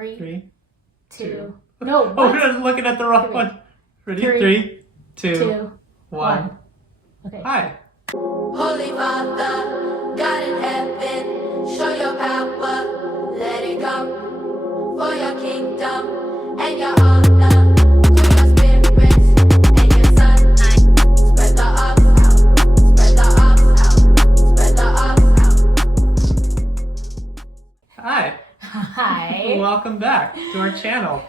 Three, two. No, what? Oh, we're looking at the wrong one. Ready? Three, two, one. Okay. Hi. Holy Father, God in heaven, show your power, let it come for your kingdom and your honor, through your spirit and your son. Spread the Opps out, spread the Opps out, spread the Opps out. Hi. Hi. Welcome back to our channel.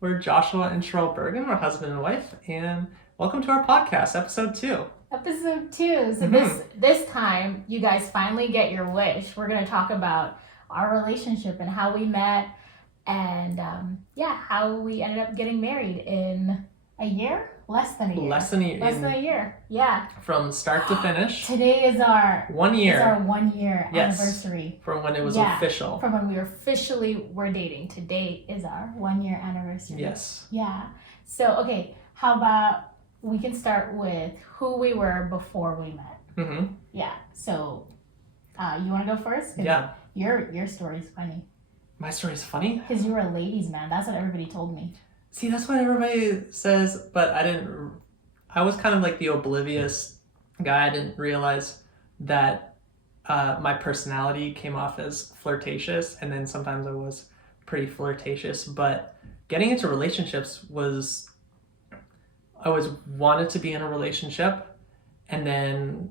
We're Joshua and Cheryl Bergen, we're husband and wife, and welcome to our podcast, episode 2. Episode 2. So this time, you guys finally get your wish. We're going to talk about our relationship and how we met and, how we ended up getting married in a year? Less than a year. Less than a year. Yeah. From start to finish. Today is our 1 year. Is our 1 year anniversary. From when it was official. From when we officially were dating. Today is our 1 year anniversary. Yes. Yeah. So, okay, how about we can start with who we were before we met. Mm-hmm. Yeah. So, you want to go first? Yeah. Your story's funny. My story's funny? Because you were a ladies' man. That's what everybody told me. See, that's what everybody says, but I was kind of like the oblivious guy. I didn't realize that my personality came off as flirtatious, and then sometimes I was pretty flirtatious, but getting into relationships I always wanted to be in a relationship, and then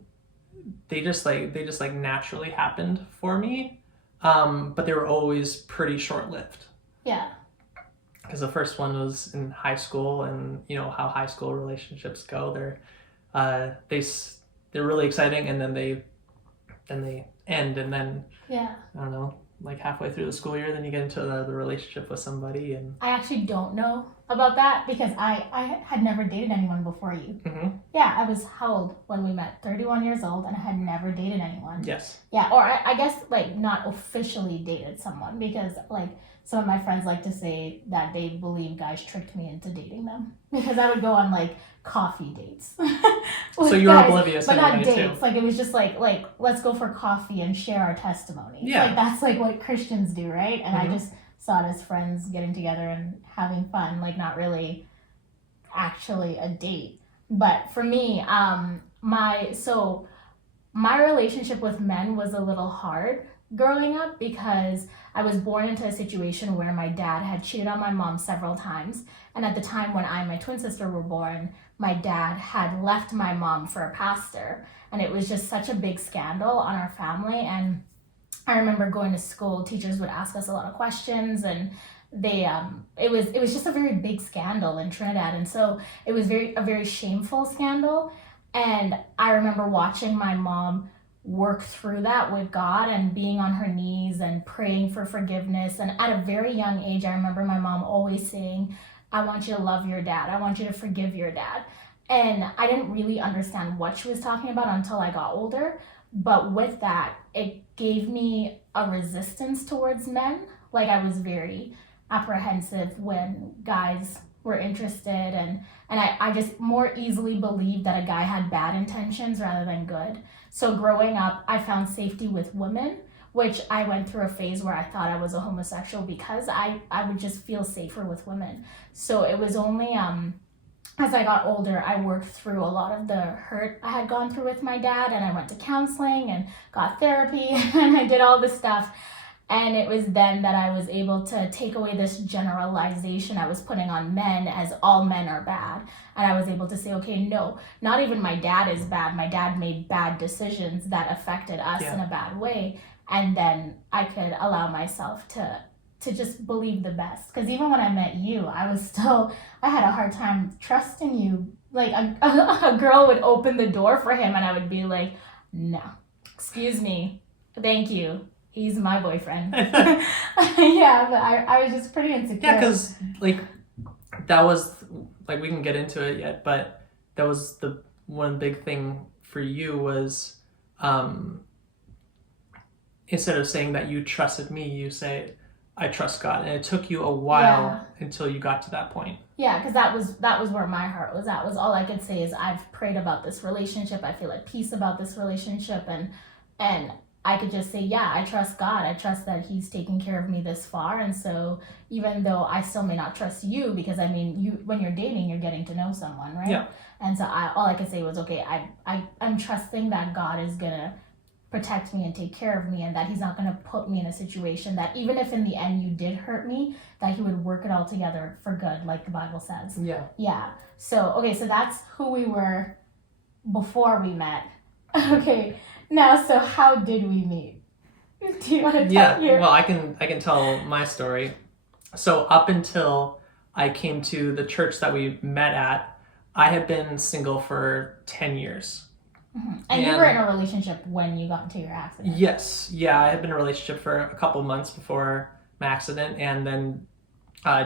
they just naturally happened for me, but they were always pretty short-lived. Yeah. Because the first one was in high school, and you know how high school relationships go. They're really exciting, and then they end, and then I don't know, like halfway through the school year, then you get into the relationship with somebody. And I actually don't know about that because I had never dated anyone before you. Mm-hmm. Yeah, I was how old when we met? 31 years old, and I had never dated anyone. Yes. Yeah, or I guess like not officially dated someone because like some of my friends like to say that they believe guys tricked me into dating them because I would go on like coffee dates. So you were oblivious but in a not way dates. too. Like it was just like let's go for coffee and share our testimony. Yeah. Like that's like what Christians do, right? And Mm-hmm. I just saw it as friends getting together and having fun, like not really actually a date. But for me, my relationship with men was a little hard growing up because I was born into a situation where my dad had cheated on my mom several times. And at the time when I and my twin sister were born, my dad had left my mom for a pastor. And it was just such a big scandal on our family. And I remember going to school, teachers would ask us a lot of questions, and it was just a very big scandal in Trinidad. And so it was a very shameful scandal. And I remember watching my mom work through that with God and being on her knees and praying for forgiveness. And at a very young age, I remember my mom always saying, I want you to love your dad. I want you to forgive your dad. And I didn't really understand what she was talking about until I got older. But with that, it gave me a resistance towards men. Like I was very apprehensive when guys were interested, and I just more easily believed that a guy had bad intentions rather than good. So growing up, I found safety with women, which I went through a phase where I thought I was a homosexual because I would just feel safer with women. So it was only as I got older, I worked through a lot of the hurt I had gone through with my dad, and I went to counseling and got therapy and I did all this stuff. And it was then that I was able to take away this generalization I was putting on men as all men are bad. And I was able to say, okay, no, not even my dad is bad. My dad made bad decisions that affected us in a bad way. And then I could allow myself to just believe the best. Because even when I met you, I had a hard time trusting you. Like a girl would open the door for him and I would be like, no, excuse me, thank you. He's my boyfriend. Yeah, but I was just pretty insecure. Yeah, because like that was like, we can get into it yet, but that was the one big thing for you was instead of saying that you trusted me, you say I trust God, and it took you a while until you got to that point. Yeah, because that was where my heart was at. Was all I could say is I've prayed about this relationship. I feel at peace about this relationship, and I could just say, yeah, I trust God. I trust that He's taken care of me this far. And so even though I still may not trust you, because I mean, you when you're dating, you're getting to know someone, right? Yeah. And so all I could say was, okay, I'm trusting that God is gonna protect me and take care of me, and that He's not gonna put me in a situation that even if in the end you did hurt me, that He would work it all together for good, like the Bible says. Yeah. Yeah. So okay, so that's who we were before we met. Okay. Now, so how did we meet? Do you want to tell your... Well, I can tell my story. So up until I came to the church that we met at, I had been single for 10 years. Mm-hmm. And you were in a relationship when you got into your accident. Yes. Yeah, I had been in a relationship for a couple months before my accident, and then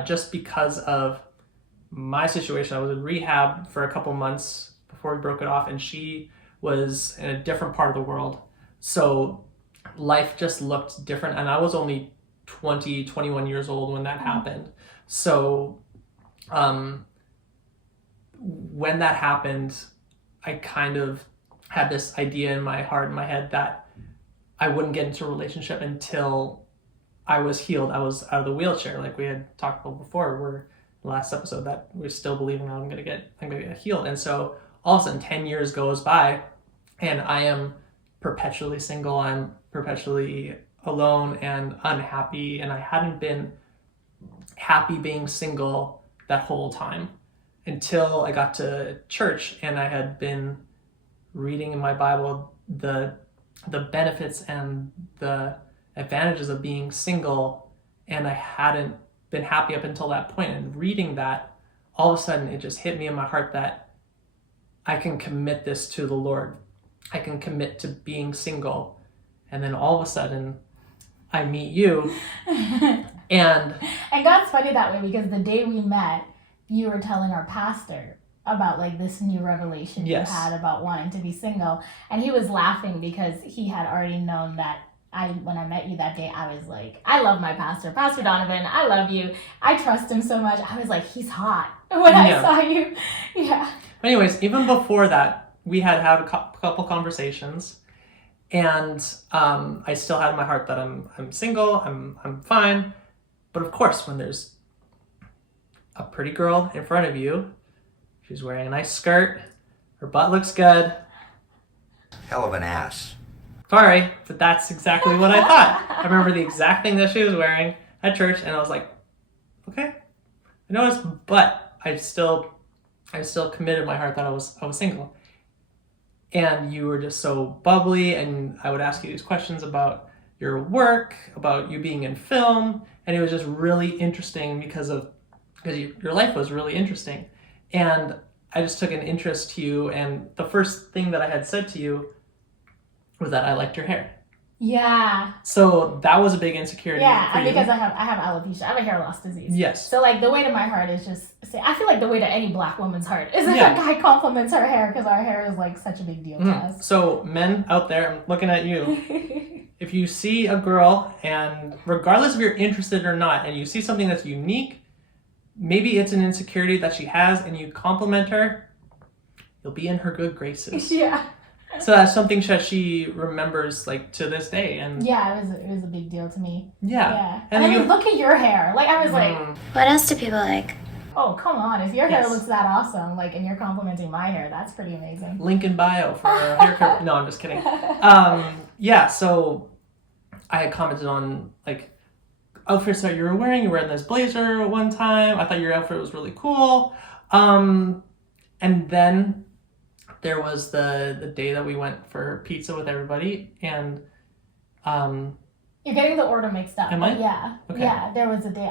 just because of my situation, I was in rehab for a couple months before we broke it off, and she was in a different part of the world. So life just looked different, and I was only 21 years old when that happened. So when that happened, I kind of had this idea in my heart, in my head, that I wouldn't get into a relationship until I was healed. I was out of the wheelchair, like we had talked about before. We're last episode that we're still believing that I'm gonna get healed. And so all of a sudden 10 years goes by, and I am perpetually single. I'm perpetually alone and unhappy, and I hadn't been happy being single that whole time until I got to church, and I had been reading in my Bible the benefits and the advantages of being single, and I hadn't been happy up until that point. And reading that, all of a sudden it just hit me in my heart that I can commit this to the Lord. I can commit to being single. And then all of a sudden I meet you. and God's funny that way, because the day we met, you were telling our pastor about like this new revelation you had about wanting to be single, and he was laughing because he had already known that when I met you that day, I was like, I love my pastor, Pastor Donovan. I love you. I trust him so much. I was like, he's hot when I saw you. Yeah. But anyways, even before that, we had a couple conversations, and I still had in my heart that I'm single. I'm fine. But of course, when there's a pretty girl in front of you, she's wearing a nice skirt, her butt looks good. Hell of an ass. Sorry, but that's exactly what I thought. I remember the exact thing that she was wearing at church, and I was like, okay, I noticed, but I still committed my heart that I was single. And you were just so bubbly, and I would ask you these questions about your work, about you being in film, and it was just really interesting because your life was really interesting. And I just took an interest to you, and the first thing that I had said to you was that I liked your hair. Yeah. So that was a big insecurity. Yeah, for and you. because I have alopecia, I have a hair loss disease. Yes. So like the way to my heart is just I feel like the way to any black woman's heart is if a guy compliments her hair, because our hair is like such a big deal to us. So men out there, I'm looking at you. If you see a girl, and regardless if you're interested or not, and you see something that's unique, maybe it's an insecurity that she has, and you compliment her, you'll be in her good graces. Yeah. So that's something that she remembers like to this day. And yeah, it was a big deal to me. Yeah. And I mean, look at your hair. Like I was like, what else do people like? Oh, come on. If your hair looks that awesome, like, and you're complimenting my hair, that's pretty amazing. Link in bio for a haircut. No, I'm just kidding. Yeah, so I had commented on like outfits that you were wearing. You were wearing this blazer one time. I thought your outfit was really cool. And then there was the day that we went for pizza with everybody, and you're getting the order mixed up. Am I? Yeah. Okay. Yeah, there was a day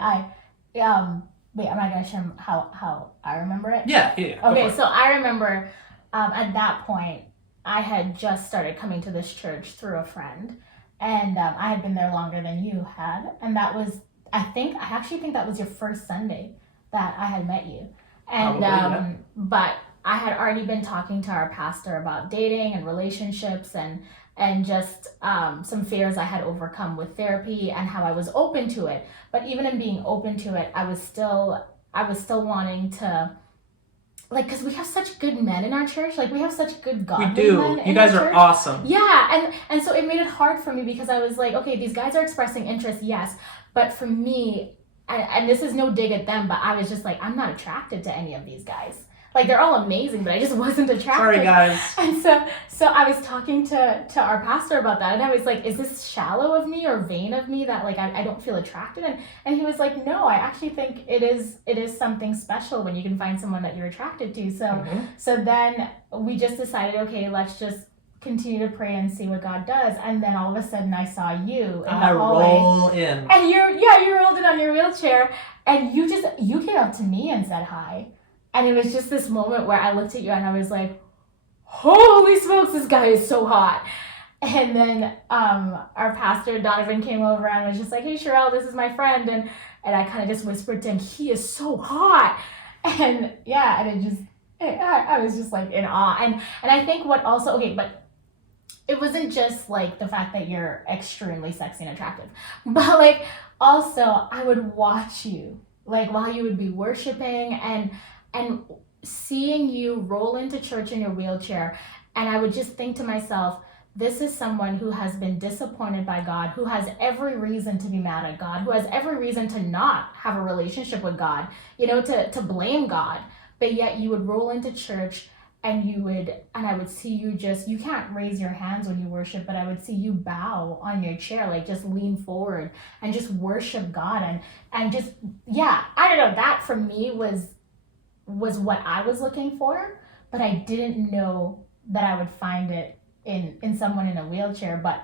wait, am I gonna share how I remember it? Yeah. Okay, so I remember at that point I had just started coming to this church through a friend, and I had been there longer than you had, and that was I actually think that was your first Sunday that I had met you, and Probably, but I had already been talking to our pastor about dating and relationships and just some fears I had overcome with therapy and how I was open to it. But even in being open to it, I was still wanting to like, because we have such good men in our church, like we have such good godly We do. men in You guys our are church. awesome. Yeah, and so it made it hard for me because I was like, okay, these guys are expressing interest, yes, but for me, and this is no dig at them, but I was just like, I'm not attracted to any of these guys. Like, they're all amazing, but I just wasn't attracted. Sorry, guys. And so I was talking to our pastor about that, and I was like, is this shallow of me or vain of me that, like, I don't feel attracted? And he was like, no, I actually think it is something special when you can find someone that you're attracted to. So so then we just decided, okay, let's just continue to pray and see what God does. And then all of a sudden I saw you in the hallway. Roll in. And you rolled in on your wheelchair, and you came up to me and said hi. And it was just this moment where I looked at you and I was like, holy smokes, this guy is so hot. And then our pastor, Donovan, came over and was just like, hey, Sherelle, this is my friend. And I kind of just whispered to him, he is so hot. And yeah, and I was just like in awe. And I think what also, okay, but it wasn't just like the fact that you're extremely sexy and attractive, but like also I would watch you like while you would be worshiping and seeing you roll into church in your wheelchair, and I would just think to myself, this is someone who has been disappointed by God, who has every reason to be mad at God, who has every reason to not have a relationship with God, to blame God, but yet you would roll into church and I would see you you can't raise your hands when you worship, but I would see you bow on your chair, like just lean forward and just worship God and just, yeah, I don't know, that for me was what I was looking for, but I didn't know that I would find it in someone in a wheelchair. But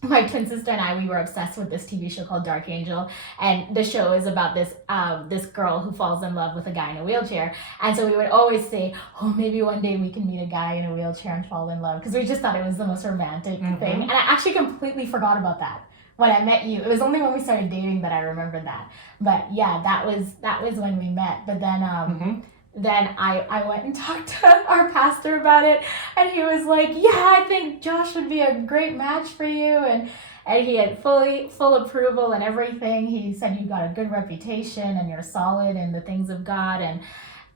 my twin sister and I, we were obsessed with this TV show called Dark Angel, and the show is about this girl who falls in love with a guy in a wheelchair. And so we would always say, oh, maybe one day we can meet a guy in a wheelchair and fall in love, because we just thought it was the most romantic thing. And I actually completely forgot about that when I met you. It was only when we started dating that I remembered that. But yeah, that was when we met. But then then I went and talked to our pastor about it, and he was like, yeah, I think Josh would be a great match for you, and he had full approval and everything. He said you got a good reputation and you're solid in the things of God,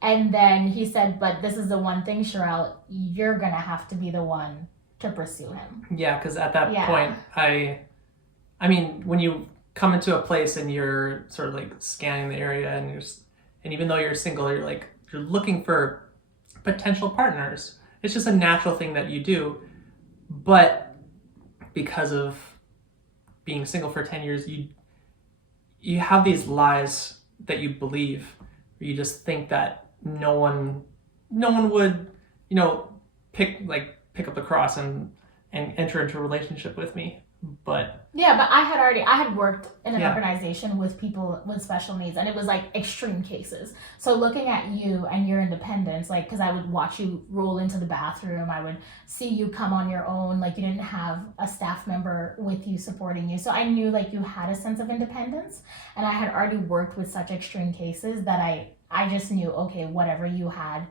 and then he said, but this is the one thing, Sherelle, you're gonna have to be the one to pursue him. Yeah, because at that point, I mean, when you come into a place and you're sort of like scanning the area and even though you're single, you're looking for potential partners. It's just a natural thing that you do. But because of being single for 10 years, you have these lies that you believe, where you just think that no one would, pick up the cross and enter into a relationship with me. But yeah, but I had worked in an organization with people with special needs, and it was like extreme cases. So looking at you and your independence, like, because I would watch you roll into the bathroom, I would see you come on your own, like you didn't have a staff member with you supporting you. So I knew like you had a sense of independence, and I had already worked with such extreme cases that I just knew, okay, whatever you had,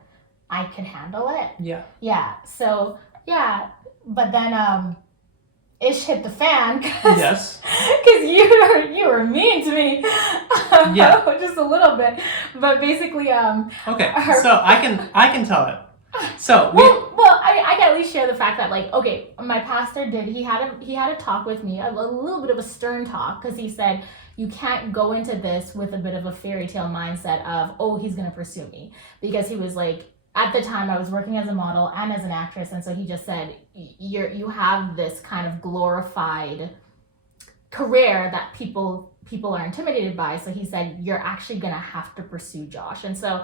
I could handle it. Yeah. Yeah. So yeah, but then ish hit the fan, because you were mean to me, just a little bit, but basically okay, so I can tell it. So I can at least share the fact that, like, okay, my pastor he had a talk with me, a little bit of a stern talk, because he said you can't go into this with a bit of a fairy tale mindset of, oh, he's gonna pursue me, because he was like, at the time I was working as a model and as an actress, and so he just said, you have this kind of glorified career that people are intimidated by. So he said, you're actually gonna have to pursue Josh. And so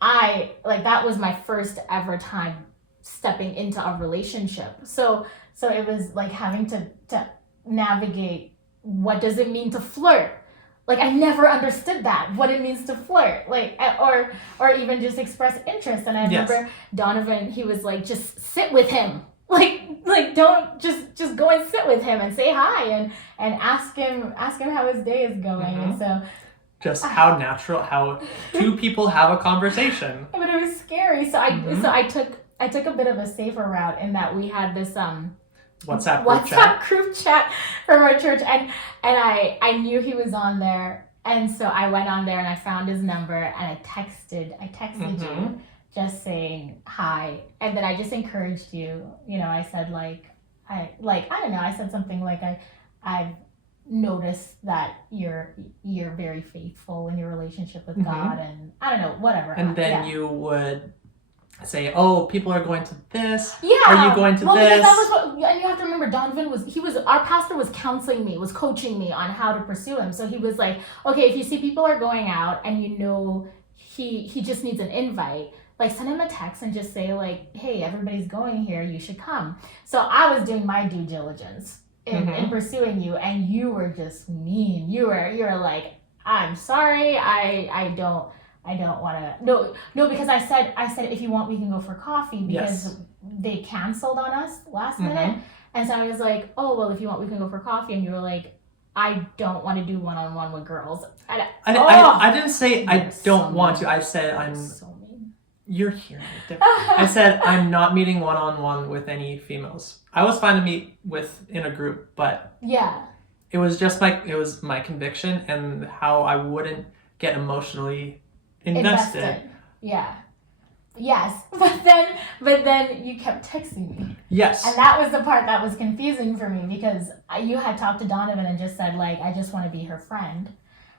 that was my first ever time stepping into a relationship. So it was like having to navigate, what does it mean to flirt? Like, I never understood that, what it means to flirt, like, or even just express interest. And I remember Donovan, he was like, just sit with him. Like don't just go and sit with him and say hi and ask him how his day is going. And so just how two people have a conversation. But it was scary. So I took a bit of a safer route in that we had this WhatsApp group chat from our church, and I knew he was on there, And so I went on there and I found his number and I texted you just saying hi. And then I just encouraged you. You know, I said I don't know, I said something like I've noticed that you're very faithful in your relationship with God, and I don't know, whatever. And then you would say, oh, people are going to this. Yeah. Are you going to this? Because that was what, and you have to remember, Donovan our pastor was counseling me, was coaching me on how to pursue him. So he was like, okay, if you see people are going out and you know he just needs an invite, like send him a text and just say like, hey, everybody's going here, you should come. So I was doing my due diligence in pursuing you, and you were just mean. You were like, I'm sorry, I don't want to. No, because I said if you want, we can go for coffee, because they canceled on us last minute, and so I was like, oh well, if you want, we can go for coffee, and you were like, I don't want to do one-on-one with girls. And I didn't say I don't want to. I said I'm so mean. You're hearing it. I said I'm not meeting one-on-one with any females. I was fine to meet in a group, but it was just my conviction and how I wouldn't get emotionally invested. Yeah. Yes. But then you kept texting me. Yes. And that was the part that was confusing for me, because you had talked to Donovan and just said like, I just want to be her friend.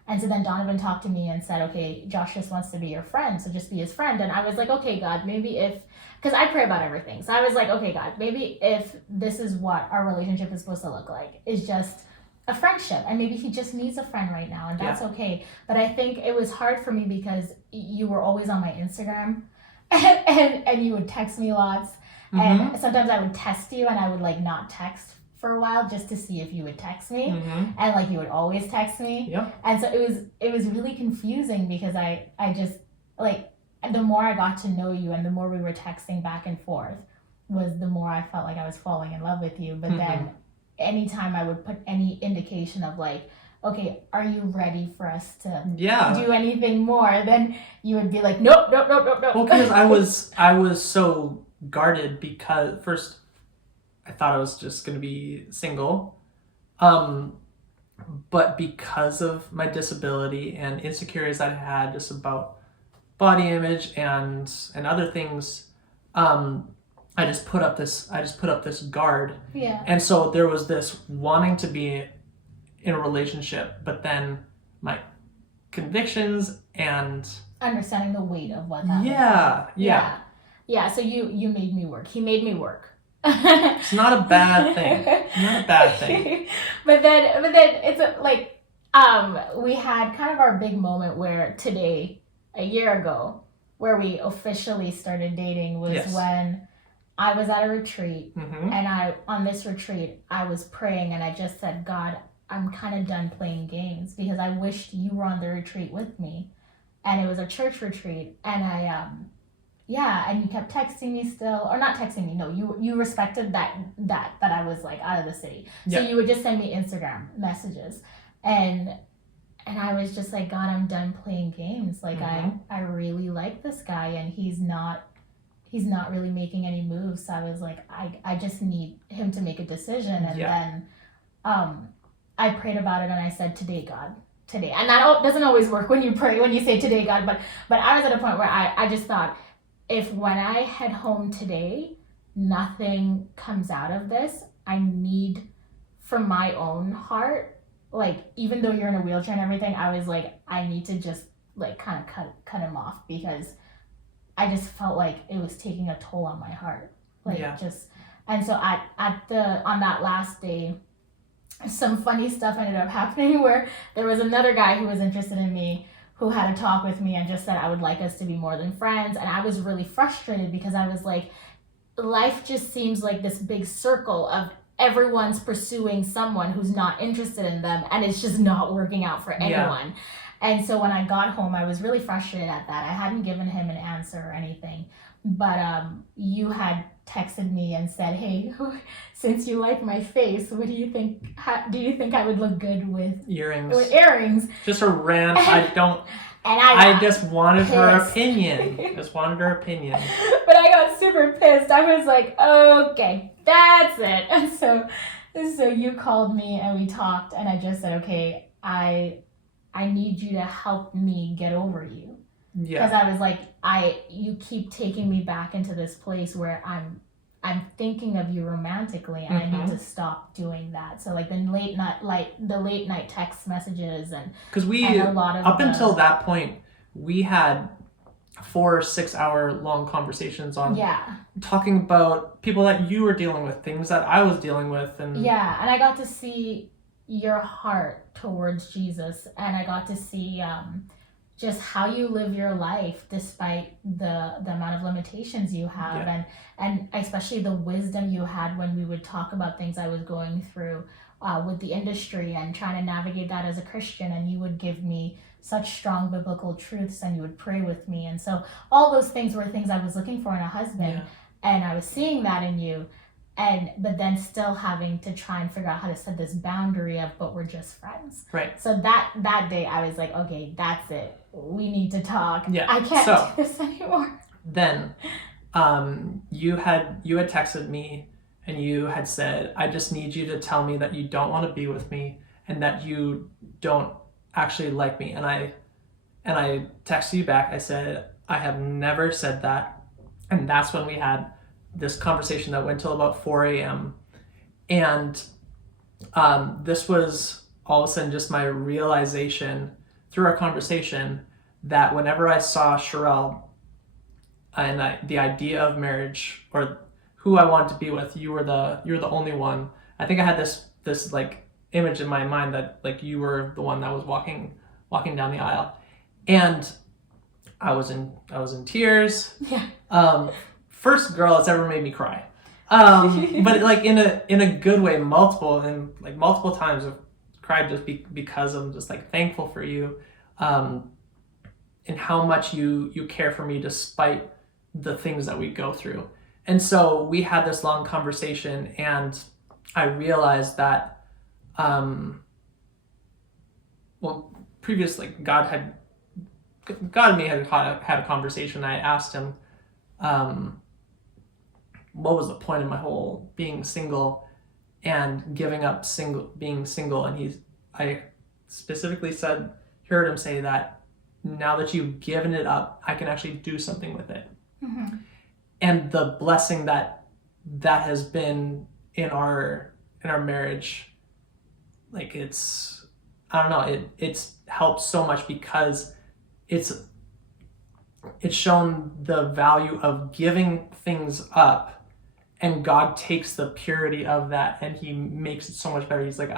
And so then Donovan talked to me and said, okay, Josh just wants to be your friend, so just be his friend. And I was like, okay, God, maybe because I pray about everything. So I was like, okay, God, maybe if this is what our relationship is supposed to look like, is just a friendship, and maybe he just needs a friend right now, and that's okay. But I think it was hard for me because you were always on my Instagram, and you would text me lots, and sometimes I would test you and I would like not text for a while just to see if you would text me, and like you would always text me, and so it was really confusing, because I just like, the more I got to know you and the more we were texting back and forth, was the more I felt like I was falling in love with you. But then anytime I would put any indication of like, okay, are you ready for us to do anything more, then you would be like, nope. Well, because I was so guarded, because first I thought I was just going to be single, but because of my disability and insecurities I had just about body image and other things, I just put up this guard. Yeah. And so there was this wanting to be in a relationship, but then my convictions and understanding the weight of what that yeah. So you made me work. He made me work. It's not a bad thing. Not a bad thing. But then it's like we had kind of our big moment where today, a year ago, where we officially started dating, was when I was at a retreat, and on this retreat I was praying, and I just said, God, I'm kind of done playing games, because I wished you were on the retreat with me, and it was a church retreat, and and you kept texting me still, or not texting me, no, you respected that I was like out of the city, so you would just send me Instagram messages, and I was just like, God, I'm done playing games, like I really like this guy, and he's not really making any moves, so I was like, I just need him to make a decision, and then I prayed about it, and I said, today, God, today, and that doesn't always work when you pray, when you say today, God, but I was at a point where I just thought, if when I head home today, nothing comes out of this, I need, from my own heart, like, even though you're in a wheelchair and everything, I was like, I need to just like kind of cut him off, because I just felt like it was taking a toll on my heart, and so on that last day, some funny stuff ended up happening where there was another guy who was interested in me, who had a talk with me and just said I would like us to be more than friends. And I was really frustrated, because I was like, life just seems like this big circle of everyone's pursuing someone who's not interested in them, and it's just not working out for anyone. And so when I got home, I was really frustrated at that. I hadn't given him an answer or anything, but you had texted me and said, hey, since you like my face, what do you think? Do you think I would look good with earrings? With earrings. Just a rant. I just wanted her opinion. But I got super pissed. I was like, okay, that's it. And so you called me and we talked, and I just said, okay, I I need you to help me get over you. Yeah. Because I was like, you keep taking me back into this place where I'm thinking of you romantically, and I need to stop doing that. So like the late night text messages and because we and a lot of up until that point we had 4 or 6 hour long conversations on talking about people that you were dealing with, things that I was dealing with, and and I got to see your heart towards Jesus, and I got to see just how you live your life despite the amount of limitations you have, and especially the wisdom you had when we would talk about things I was going through with the industry and trying to navigate that as a Christian, and you would give me such strong biblical truths, and you would pray with me. And so all those things were things I was looking for in a husband, and I was seeing that in you, but then still having to try and figure out how to set this boundary of, but we're just friends. Right. So that day I was like, okay, that's it. We need to talk. Yeah. I can't do this anymore. Then you had texted me and you had said, I just need you to tell me that you don't want to be with me and that you don't actually like me. And I texted you back. I said, I have never said that. And that's when we had this conversation that went till about 4 a.m. And this was all of a sudden just my realization through our conversation that whenever I saw Sherelle and the idea of marriage or who I wanted to be with, you were the only one. I think I had this like image in my mind that like you were the one that was walking down the aisle, and I was in tears. Yeah. First girl that's ever made me cry, but like in a good way. Multiple times I've cried just because I'm just like thankful for you, and how much you care for me despite the things that we go through. And so we had this long conversation, and I realized that previously God and me had a conversation. I asked him what was the point of my whole being single and giving up being single, and I specifically heard him say that now that you've given it up, I can actually do something with it. Mm-hmm. And the blessing that has been in our marriage, like it's helped so much because it's shown the value of giving things up, and God takes the purity of that and he makes it so much better. He's like,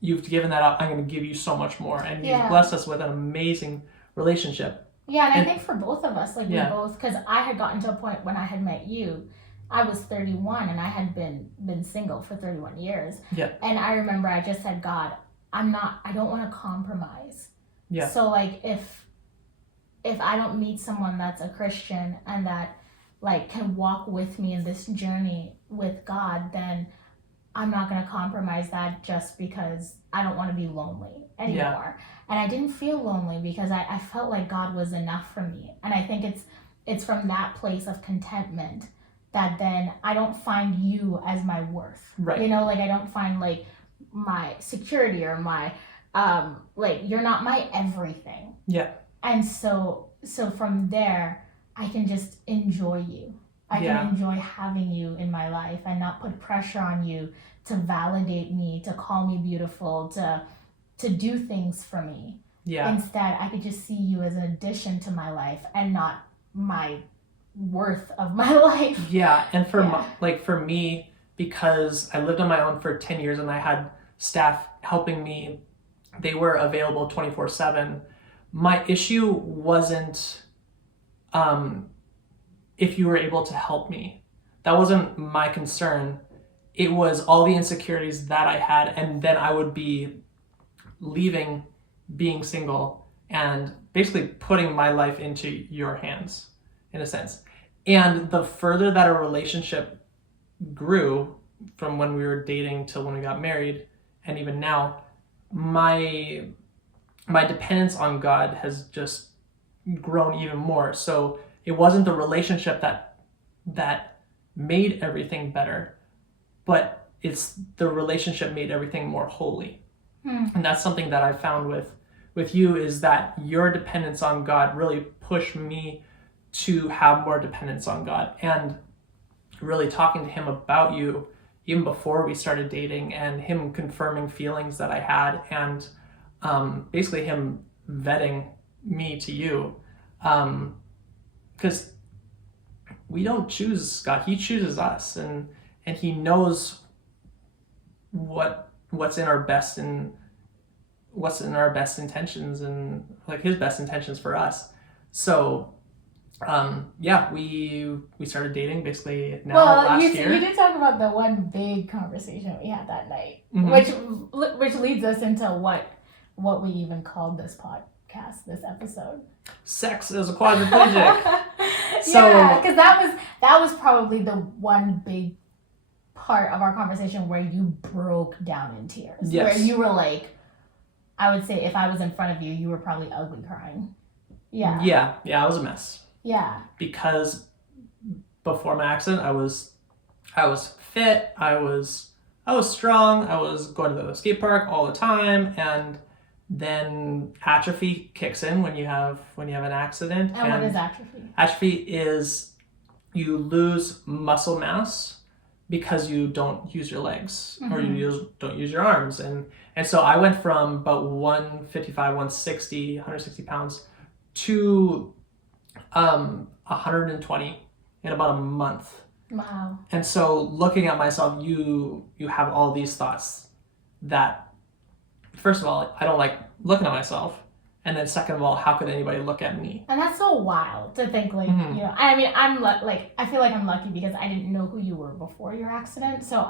you've given that up, I'm going to give you so much more. And he's blessed us with an amazing relationship. Yeah, and I think for both of us, like we both, because I had gotten to a point when I had met you, I was 31 and I had been single for 31 years. Yeah. And I remember I just said, God, I don't want to compromise. Yeah. So like if I don't meet someone that's a Christian and that like can walk with me in this journey with God, then I'm not going to compromise that just because I don't want to be lonely anymore. Yeah. And I didn't feel lonely because I felt like God was enough for me. And I think it's from that place of contentment that then I don't find you as my worth. Right. You know, like I don't find like my security or my, like you're not my everything. Yeah. And so from there, I can just enjoy you. I can enjoy having you in my life and not put pressure on you to validate me, to call me beautiful, to do things for me. Yeah. Instead, I could just see you as an addition to my life and not my worth of my life. Yeah, and for me, because I lived on my own for 10 years and I had staff helping me, they were available 24/7. My issue wasn't if you were able to help me. That wasn't my concern. It was all the insecurities that I had, and then I would be leaving being single and basically putting my life into your hands, in a sense. And the further that a relationship grew, from when we were dating till when we got married, and even now, my dependence on God has just grown even more. So it wasn't the relationship that made everything better, but it's the relationship made everything more holy. And that's something that I found with you is that your dependence on God really pushed me to have more dependence on God, and really talking to him about you even before we started dating, and him confirming feelings that I had, and basically him vetting me to you, because we don't choose God, he chooses us, and he knows what's in our best intentions, and like his best intentions for us. So we started dating basically last year. You did talk about the one big conversation we had that night, which leads us into what we even called this podcast, this episode. Sex as a quadriplegic. Yeah, because that was probably the one big part of our conversation where you broke down in tears. Yes. Where you were like, I would say if I was in front of you, you were probably ugly crying. Yeah. Yeah, I was a mess. Yeah. Because before my accident, I was fit, I was strong, I was going to the skate park all the time, and then atrophy kicks in when you have an accident. And what is atrophy? Atrophy is you lose muscle mass because you don't use your legs, or you don't use your arms, and so I went from about 155, 160 pounds to 120 in about a month. Wow. And so looking at myself, you have all these thoughts that, first of all, I don't like looking at myself, and then second of all, how could anybody look at me? And that's so wild to think, like, you know, I mean, I feel like I'm lucky because I didn't know who you were before your accident, so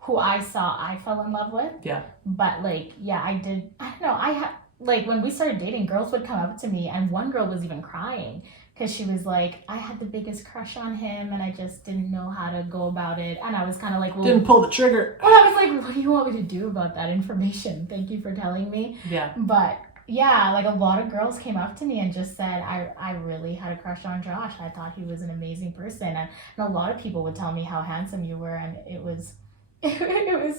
who I saw, I fell in love with. Yeah. But like, yeah, I don't know, like when we started dating, girls would come up to me, and one girl was even crying because she was like, I had the biggest crush on him and I just didn't know how to go about it. And I was kind of like, well, didn't pull the trigger. Well, I was like, what do you want me to do about that information? Thank you for telling me. Yeah. But yeah, like a lot of girls came up to me and just said, I really had a crush on Josh. I thought he was an amazing person. And a lot of people would tell me how handsome you were. And it was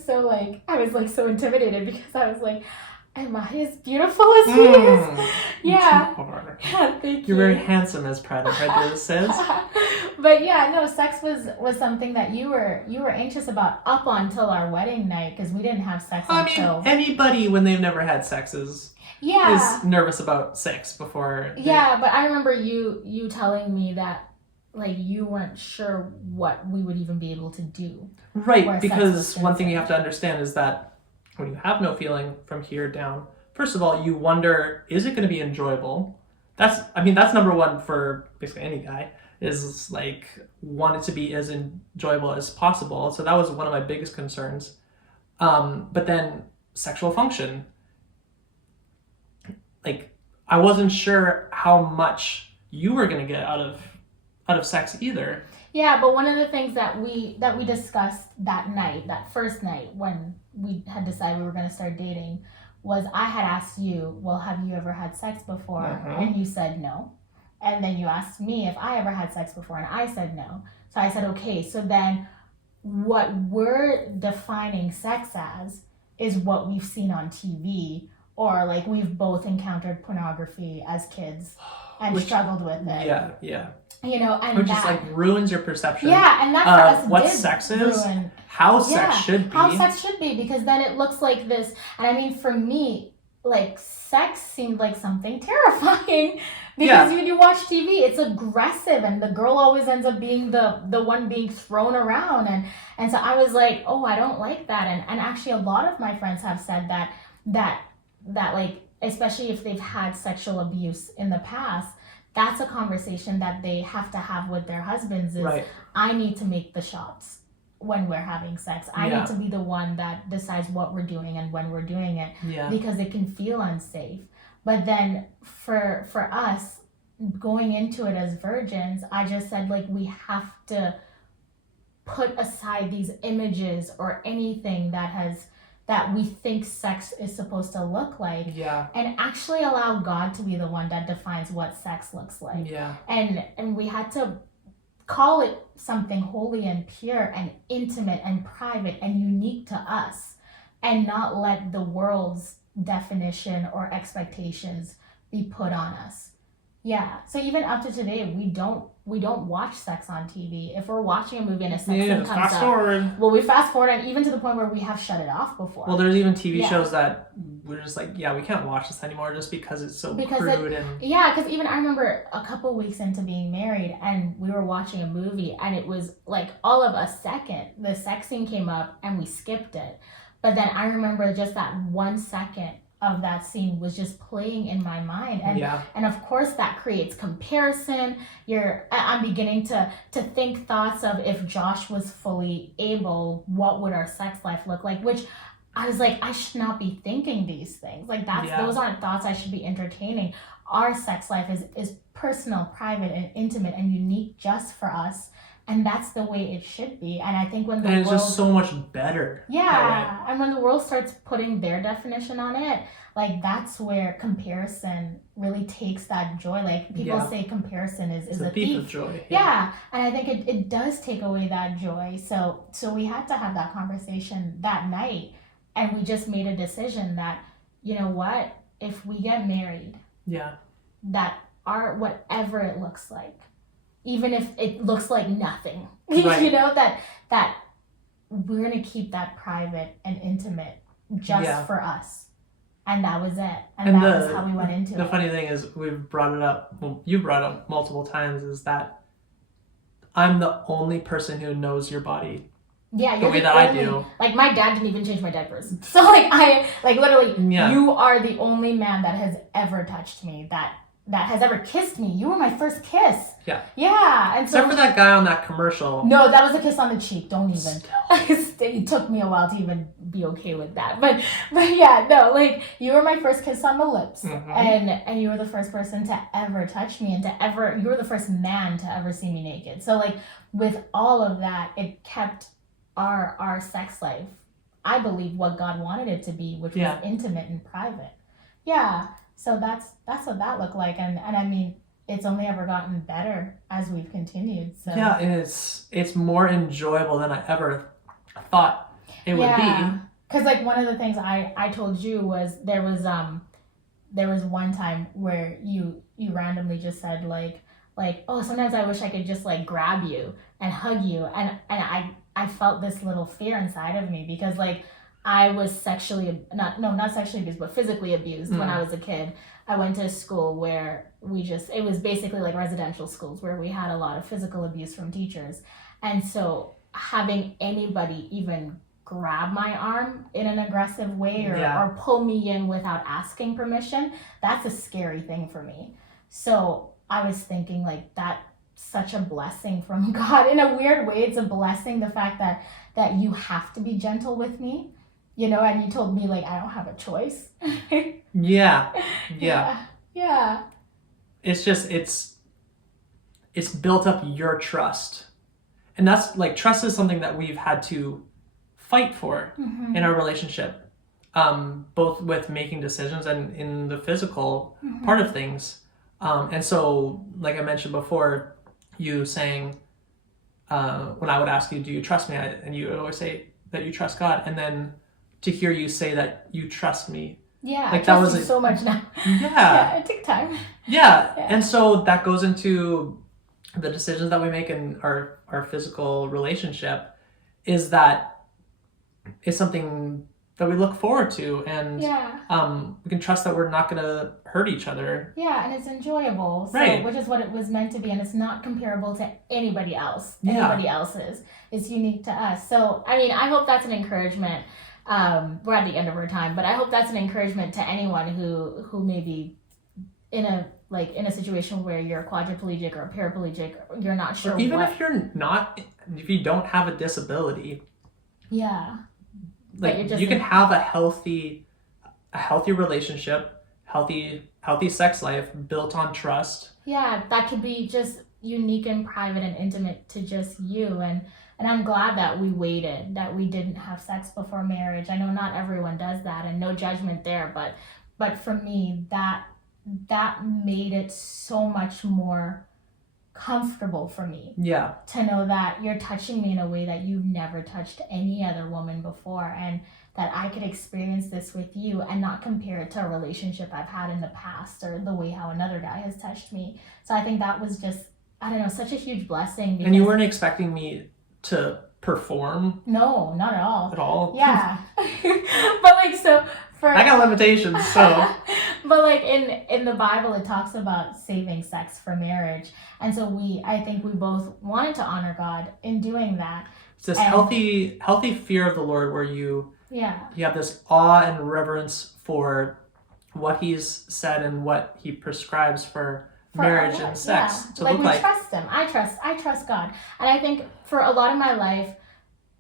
so like, I was like so intimidated because I was like, am I as beautiful as he is? Yeah. Thank you. You're very handsome, as Pride and Prejudice says. But yeah, no, sex was something that you were anxious about up until our wedding night, because we didn't have sex until... anybody when they've never had sex is nervous about sex before. Yeah, but I remember you telling me that like you weren't sure what we would even be able to do. Right, because one thing you have to understand is that when you have no feeling from here down, first of all, you wonder, is it going to be enjoyable? That's number one for basically any guy, is like want it to be as enjoyable as possible. So that was one of my biggest concerns. But then sexual function, like I wasn't sure how much you were going to get out of sex either. Yeah, but one of the things that we discussed that night, that first night when we had decided we were going to start dating, was I had asked you, well, have you ever had sex before? And you said no. And then you asked me if I ever had sex before, and I said no. So I said, okay, so then what we're defining sex as is what we've seen on TV, or like we've both encountered pornography as kids and struggled with it. Yeah. You know, and which just like ruins your perception. Yeah, and that for us what did sex is, ruin, how sex should be. How sex should be, because then it looks like this. And I mean, for me, like sex seemed like something terrifying because when you watch TV, it's aggressive, and the girl always ends up being the one being thrown around, and so I was like, oh, I don't like that. And actually, a lot of my friends have said that like, especially if they've had sexual abuse in the past, that's a conversation that they have to have with their husbands is, I need to make the shots when we're having sex. I need to be the one that decides what we're doing and when we're doing it, because it can feel unsafe. But then for us, going into it as virgins, I just said, like, we have to put aside these images or anything that we think sex is supposed to look like, and actually allow God to be the one that defines what sex looks like. And we had to call it something holy and pure and intimate and private and unique to us, and not let the world's definition or expectations be put on us. Yeah. So even up to today, we don't watch sex on TV. If we're watching a movie and a sex scene comes fast up, forward. well, we fast forward, and even to the point where we have shut it off before. Well, there's even TV Yeah. shows that we're just like, yeah, we can't watch this anymore just because it's so Because crude and Yeah, because even I remember a couple weeks into being married, and we were watching a movie, and it was like all of a second, the sex scene came up, and we skipped it. But then I remember just that 1 second of that scene was just playing in my mind, and yeah, and of course that creates comparison. I'm beginning to think thoughts of, if Josh was fully able, what would our sex life look like? Which I was like, I should not be thinking these things. Like those aren't thoughts I should be entertaining. Our sex life is personal, private, and intimate, and unique just for us. And that's the way it should be. And I think when the and it's world, just so much better. yeah, and when the world starts putting their definition on it, like that's where comparison really takes that joy. Like people say comparison is It's a a thief thief. of joy. Yeah, and I think it does take away that joy. So we had to have that conversation that night, and we just made a decision that, you know what, if we get married, Yeah. that our whatever it looks like, even if it looks like nothing, Right. you know, that we're gonna keep that private and intimate just for us. And that was it. And that was how we went into The it. funny thing is, we've brought it up, well, you brought it up multiple times, is that I'm the only person who knows your body Yeah, the you're way the that I only, do. Like my dad didn't even change my diapers. So literally, Yeah. you are the only man that has ever touched me, that has ever kissed me. You were my first kiss. Yeah. Yeah, and so Except for that guy on that commercial. no, that was a kiss on the cheek. Don't even. Still. It took me a while to even be okay with that, but yeah, no, like you were my first kiss on the lips, Mhm. and you were the first person to ever touch me, and you were the first man to ever see me naked. So like with all of that, it kept our sex life, I believe, what God wanted it to be, which was intimate and private. Yeah. So that's what that looked like, and I mean, it's only ever gotten better as we've continued. So Yeah, and it's more enjoyable than I ever thought it would be. Because like one of the things I told you was there was one time where you randomly just said like oh, sometimes I wish I could just like grab you and hug you, and I felt this little fear inside of me, because like I was not sexually abused, but physically abused when I was a kid. I went to a school where it was basically like residential schools where we had a lot of physical abuse from teachers. And so having anybody even grab my arm in an aggressive way or pull me in without asking permission, that's a scary thing for me. So I was thinking like that's such a blessing from God. In a weird way, it's a blessing, the fact that you have to be gentle with me. You know, and you told me like I don't have a choice. Yeah. It's just it's built up your trust, and that's like, trust is something that we've had to fight for in our relationship, both with making decisions and in the physical part of things. And so, like I mentioned before, you saying when I would ask you, do you trust me, and you would always say that you trust God, and then to hear you say that you trust me. Yeah, like I that trust was you so much now. Yeah. Yeah, it took time. Yeah. And so that goes into the decisions that we make in our physical relationship, is that it's something that we look forward to, and we can trust that we're not going to hurt each other. Yeah, and it's enjoyable, so, right? Which is what it was meant to be, and it's not comparable to anybody else. Yeah. Anybody else's. It's unique to us. So, I mean, I hope that's an encouragement. We're at the end of our time, but I hope that's an encouragement to anyone who may be in a situation where you're quadriplegic or paraplegic, you're not sure. Or even if you don't have a disability. Yeah. Like you can have a healthy relationship, healthy sex life built on trust. Yeah, that could be just unique and private and intimate to just you, and I'm glad that we waited, that we didn't have sex before marriage. I know not everyone does that, and no judgment there, but for me, that made it so much more comfortable for me. Yeah. To know that you're touching me in a way that you've never touched any other woman before, and that I could experience this with you and not compare it to a relationship I've had in the past or the way how another guy has touched me. So I think that was just, I don't know, such a huge blessing. And you weren't expecting me to perform? No, not at all. At all? Yeah. But like, so for... I got limitations, so... But like in the Bible, it talks about saving sex for marriage. And so I think we both wanted to honor God in doing that. It's this healthy fear of the Lord where you have this awe and reverence for what he's said and what he prescribes for marriage and sex. Yeah. To like look we like. trust him. I trust God. And I think for a lot of my life,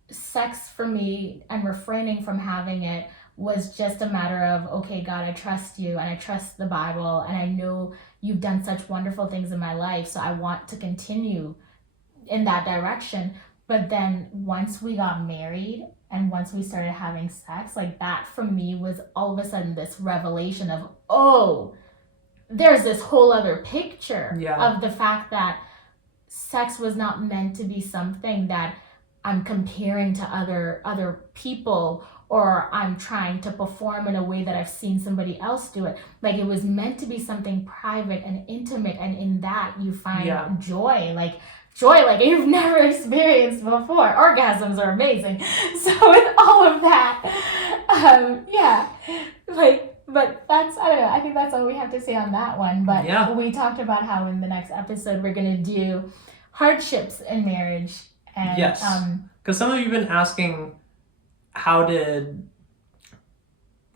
sex for me and refraining from having it was just a matter of, okay, God, I trust you and I trust the Bible and I know you've done such wonderful things in my life, so I want to continue in that direction. But then once we got married and once we started having sex, like that for me was all of a sudden this revelation of, oh, there's this whole other picture of the fact that sex was not meant to be something that I'm comparing to other people, or I'm trying to perform in a way that I've seen somebody else do it. Like it was meant to be something private and intimate, and in that you find joy like you've never experienced before. Orgasms are amazing. So with all of that, but that's, I don't know, I think that's all we have to say on that one. But we talked about how in the next episode we're going to do hardships in marriage. And, yes, because some of you have been asking, how did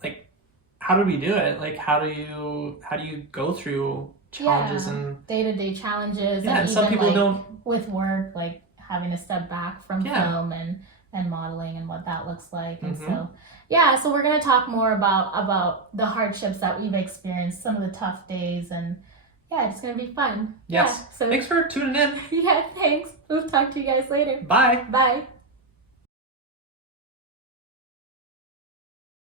we do it? Like, how do you go through challenges and day-to-day challenges? Yeah, and some even, people don't. With work, like having to step back from film and modeling and what that looks like. And so we're going to talk more about the hardships that we've experienced, some of the tough days, and it's going to be fun. Yes. So thanks for tuning in. Yeah, thanks. We'll talk to you guys later. Bye. Bye.